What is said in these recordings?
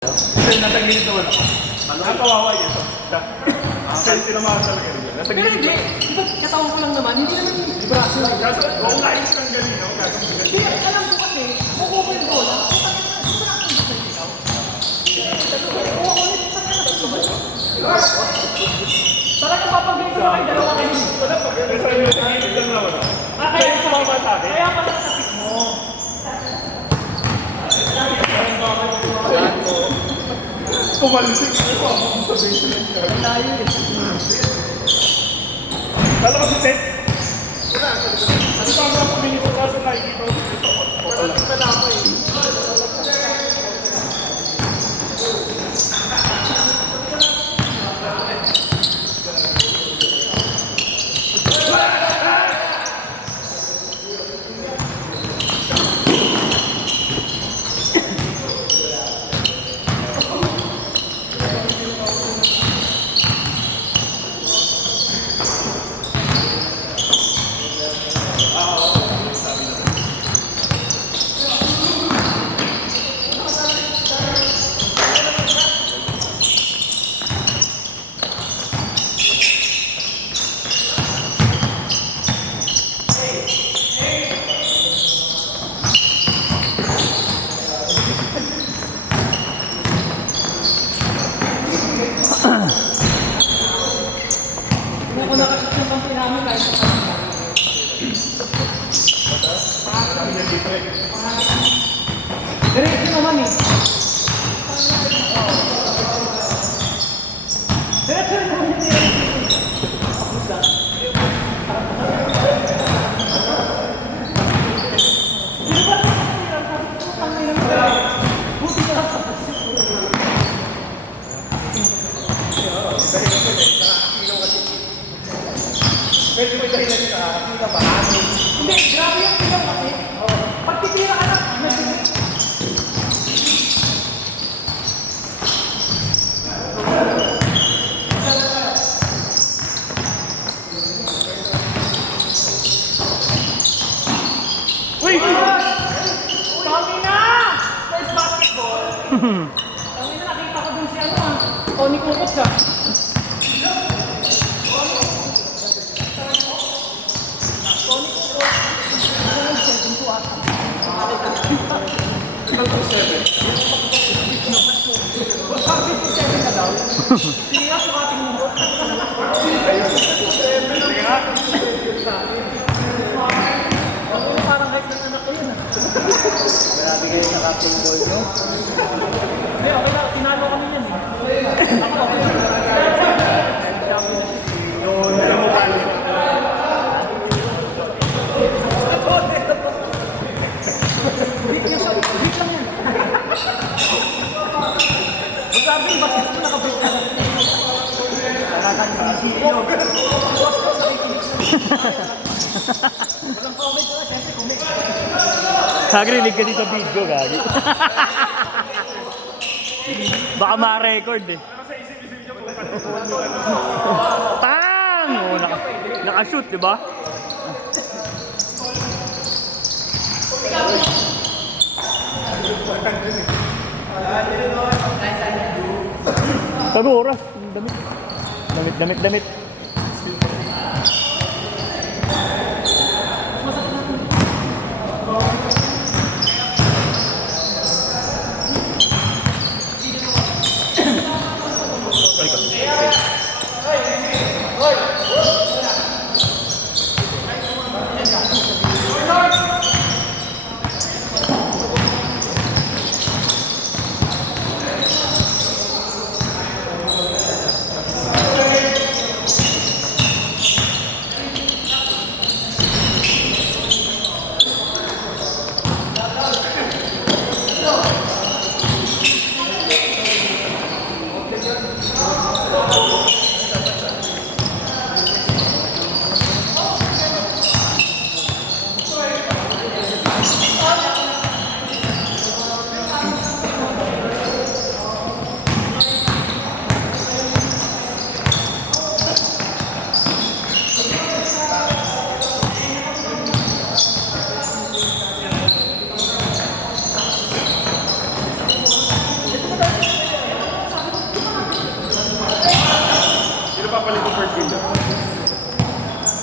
Kasi natagilid naman ako. Nakawawa yun. Kasi tinamahan talaga rin yun. Pero hindi. Di ba katawan ko lang naman? Hindi naman yung braso lang. Kaso, kung nais ng galing, no? Gagawin ng galing. Hindi, alam ko kasi, kukuha yung bola. Talaga papagay ko na kayo, dalawa kayo. Wala pa, pero sa inyo, nagilid lang naman. Kaya sumama sa akin. Kaya pala nasapit mo. Pumalisik ako. Sa basement ka. Layo eh. Kala ko si Ted. Ano pa ang puminito ka sa nakikita ko dito? Pero kita na ako eh. Kung ako nakasip yung kampi namin kahit sa kanila. Diretso naman eh. Diretso naman yung Pwede mo dahilan ka, hindi ka ba? Hindi, grabe yung tilang kasi. Pag titira ka na, Uy! Tami na! First basketball. Tami na, nakita ko dun si ano ah. Tony Kukus ah. Sige nga, sukating mo. Parang height ng anak ko yun ah. Grabe kayo sa captain ball, no? Hindi, okay na. Tinalo kami yan eh. Ako, okay. Week lang yan. Sabi, bakit ko nakabreak ka na? Walang comment ko na, siyempre comment. Nagrinig kasi sa video, gagi. Baka ma-record eh. Tang! Oh, naka-shoot, di ba? Sabi oras. Damit.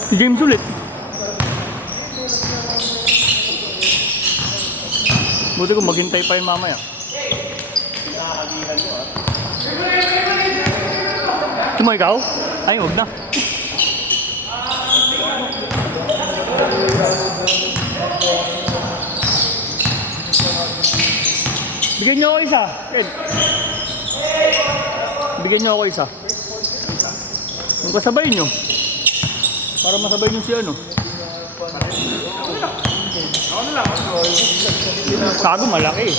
James ulit. Buti kung maghintay pa yun mamaya. Cuma ikaw? Ay, huwag na. Bigyan niyo ako isa. Ed. Bigyan niyo ako isa. Yung kasabay niyo. Para masabay niyo si ano. Sago malaki.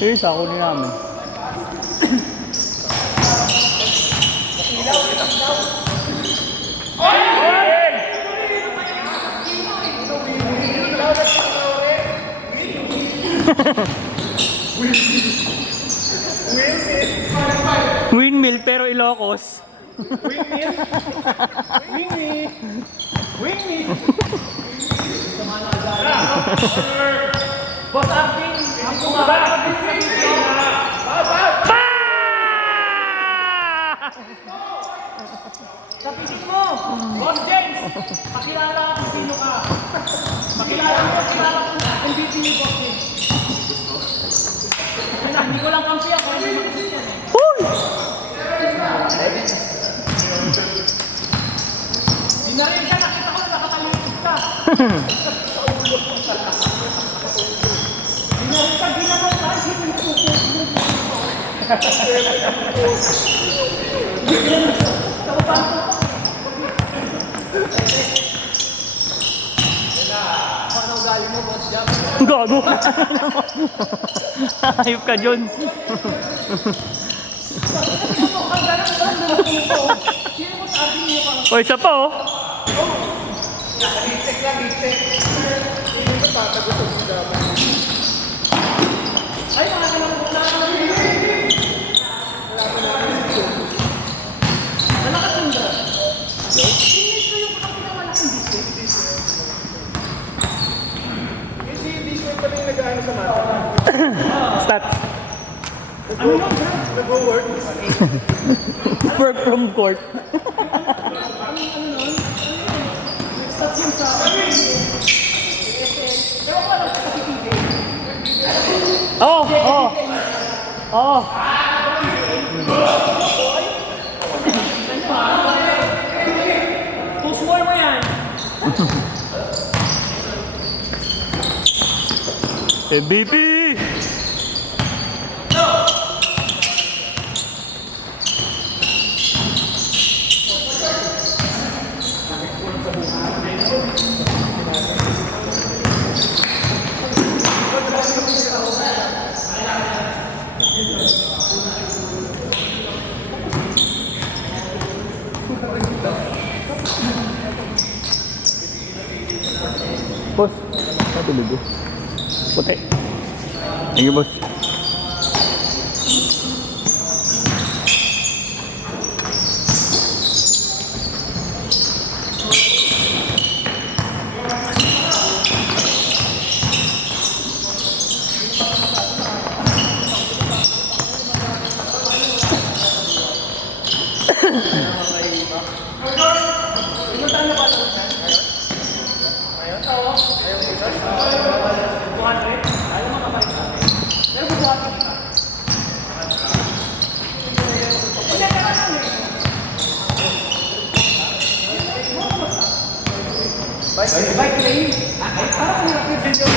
Eh, sako ni namin. Windmill pero Ilocos. Wing-wing! Wing-wing! Wing-wing! Boss Arvin! Ang kumara! Sabihin mo! Boss James! Pakilala kung sino ka! Pakilala kung MVP ni Boss James! Hindi ko lang kampi ako. Dinarin ka, nakita ko nakatalikod ka. Dinarin ka, ginamot ka, hindi ko Gago. Ayop ka dyan. O, isa pa oh. Ay, mga naman po na Nalakasundra. Hindi ko yung pinakamalaking dito. Kasi hindi siya pala yung nag-ano sa mata. Stats. Ano mo, bro? Nag-work. Work from court. Stats yun sa pero ko alam sa kapitibig. Oh, oh. Oh. Two small mo yan. MVP. Boss, satu dulu. Putih. Thank you, boss. Bike lane. Parang nilapit din yun.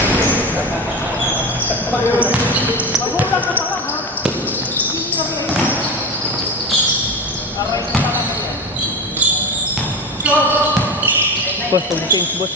Magulang ka pala, ha? Hindi na rin. Boss, pag-change, boss.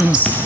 Bang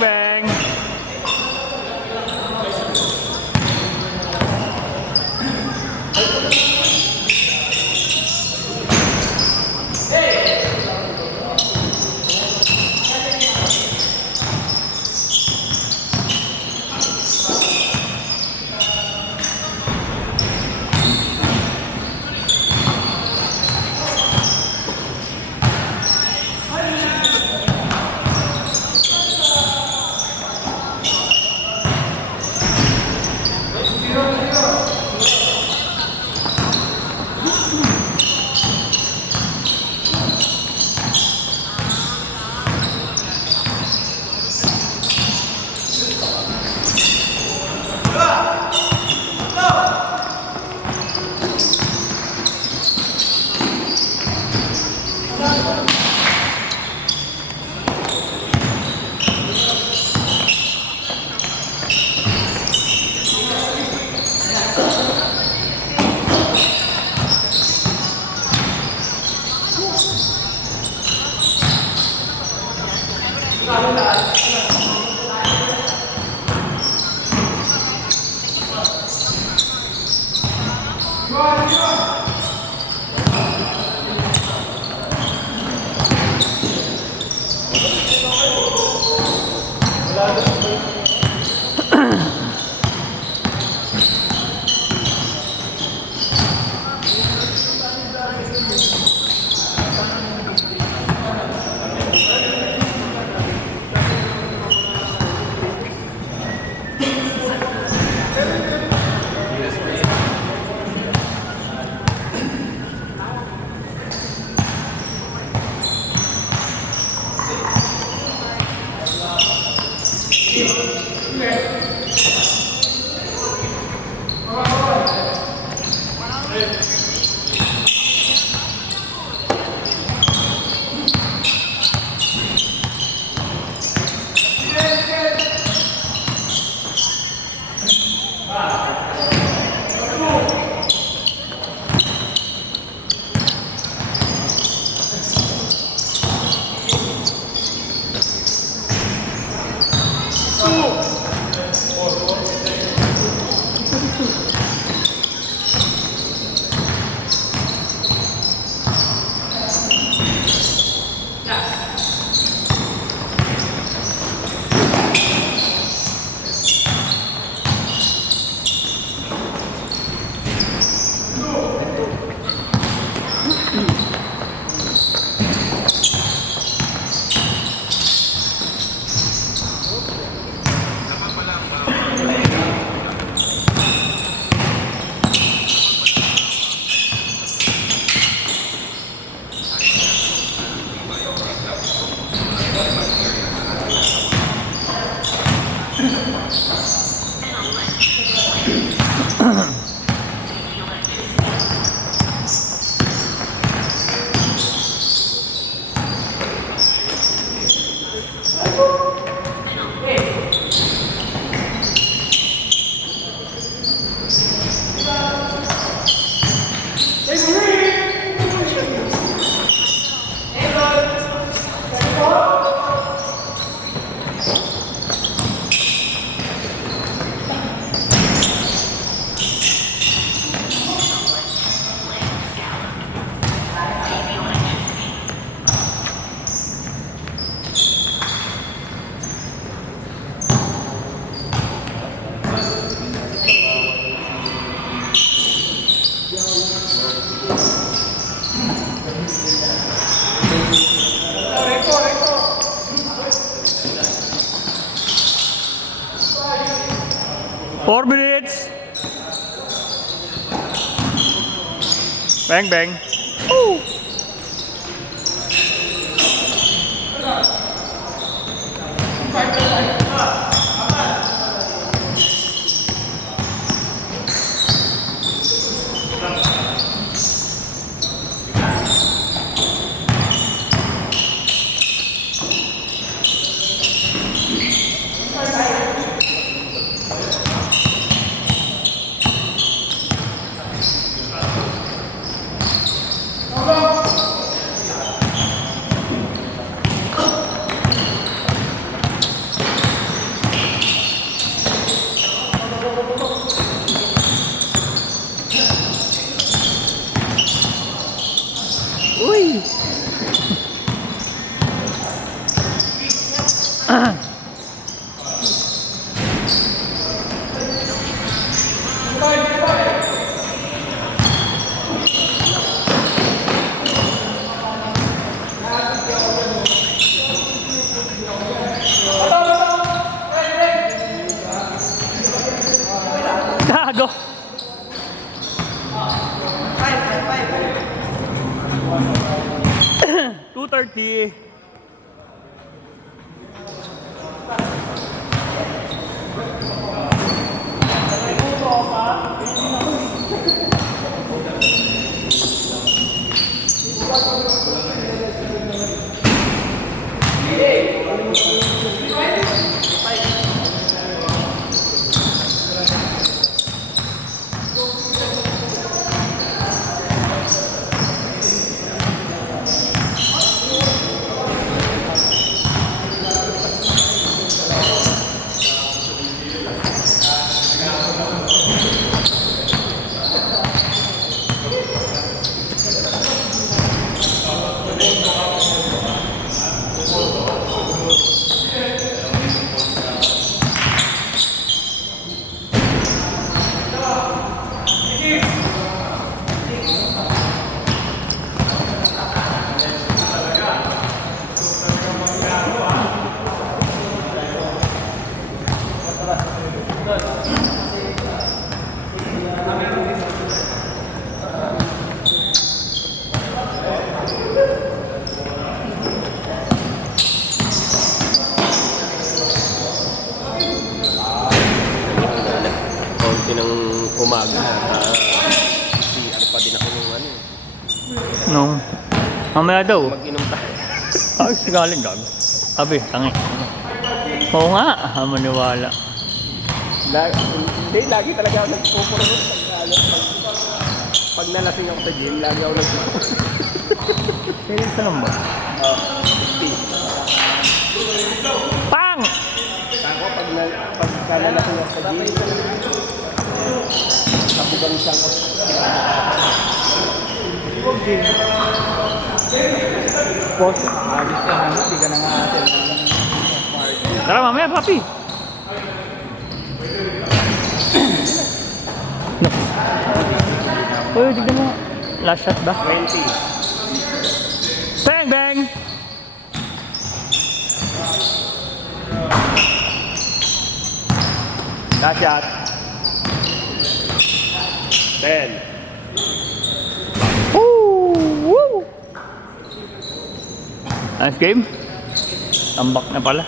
bang. 4 minutes. Bang, bang. Woo! Uy! Gago! 2:30. Konti ng umaga. Ano pa din ako nung ano. No. Mamaya daw. Mag-inom tayo. Ay, sigaling gago. Sabi, tangi. Oo nga, maniwala. Hindi, lagi talaga ako nagpupurot. Pag nalasing ako sa gym, lagi ako nagpupurot. Kaya sa lang ba? Pang! Ako, pag nalasing ako sa gym, kapugang isang ko. Boss, ayos ka na. Hindi ka na nga natin. Tara mamaya, papi. Uy, tignan mo. Last shot ba? 20. Bang, bang! Last shot. 10. Woo! Woo! Nice game. Tambak na pala.